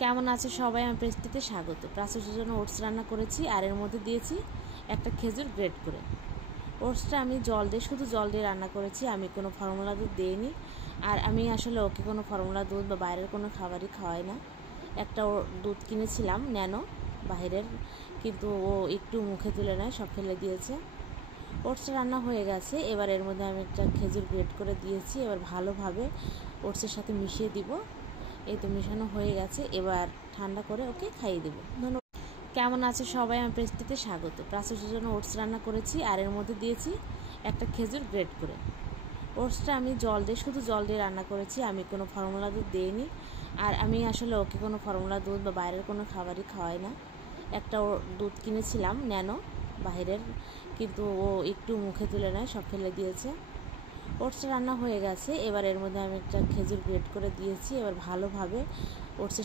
কেমন আছে সবাই? আমি প্রেস্টিতে স্বাগত। প্রাচুর্যের জন্য ওটস রান্না করেছি আর এর মধ্যে দিয়েছি একটা খেজুর গ্রেট করে। ওটসটা আমি শুধু জল দিয়ে রান্না করেছি, আমি কোনো ফর্মুলা দুধ দিইনি। আর আমি আসলে ওকে কোনো ফর্মুলা দুধ বা বাইরের কোনো খাবারই খাওয়াই না। একটা দুধ কিনেছিলাম ন্যানো বাইরের, কিন্তু ও একটু মুখে তুলে নেয়, সব ফেলে দিয়েছে। ওটসটা রান্না হয়ে গেছে, এবার এর মধ্যে আমি একটা খেজুর গ্রেট করে দিয়েছি। এবার ভালোভাবে ওটসের সাথে মিশিয়ে দিব। এই তো মেশানো হয়ে গেছে, এবার ঠান্ডা করে ওকে খাইয়ে দেবো। ধন্যবাদ। কেমন আছে সবাই? আমি প্রেস্টিতে স্বাগত। প্রাচুর্যের জন্য ওটস রান্না করেছি আর এর মধ্যে দিয়েছি একটা খেজুর গ্রেট করে। ওটসটা আমি শুধু জল দিয়ে রান্না করেছি, আমি কোনো ফর্মুলা দুধ দিইনি। আর আমি আসলে ওকে কোনো ফর্মুলা দুধ বা বাইরের কোনো খাবারই খাওয়াই না। একটা দুধ কিনেছিলাম ন্যানো বাইরের, কিন্তু ও একটু মুখে তুলে নেয়, সব ফেলে দিয়েছে। ওটসটা রান্না হয়ে গেছে, এবার এর মধ্যে আমি একটা খেজুর গ্রেট করে দিয়েছি। এবার ভালোভাবে ওটসের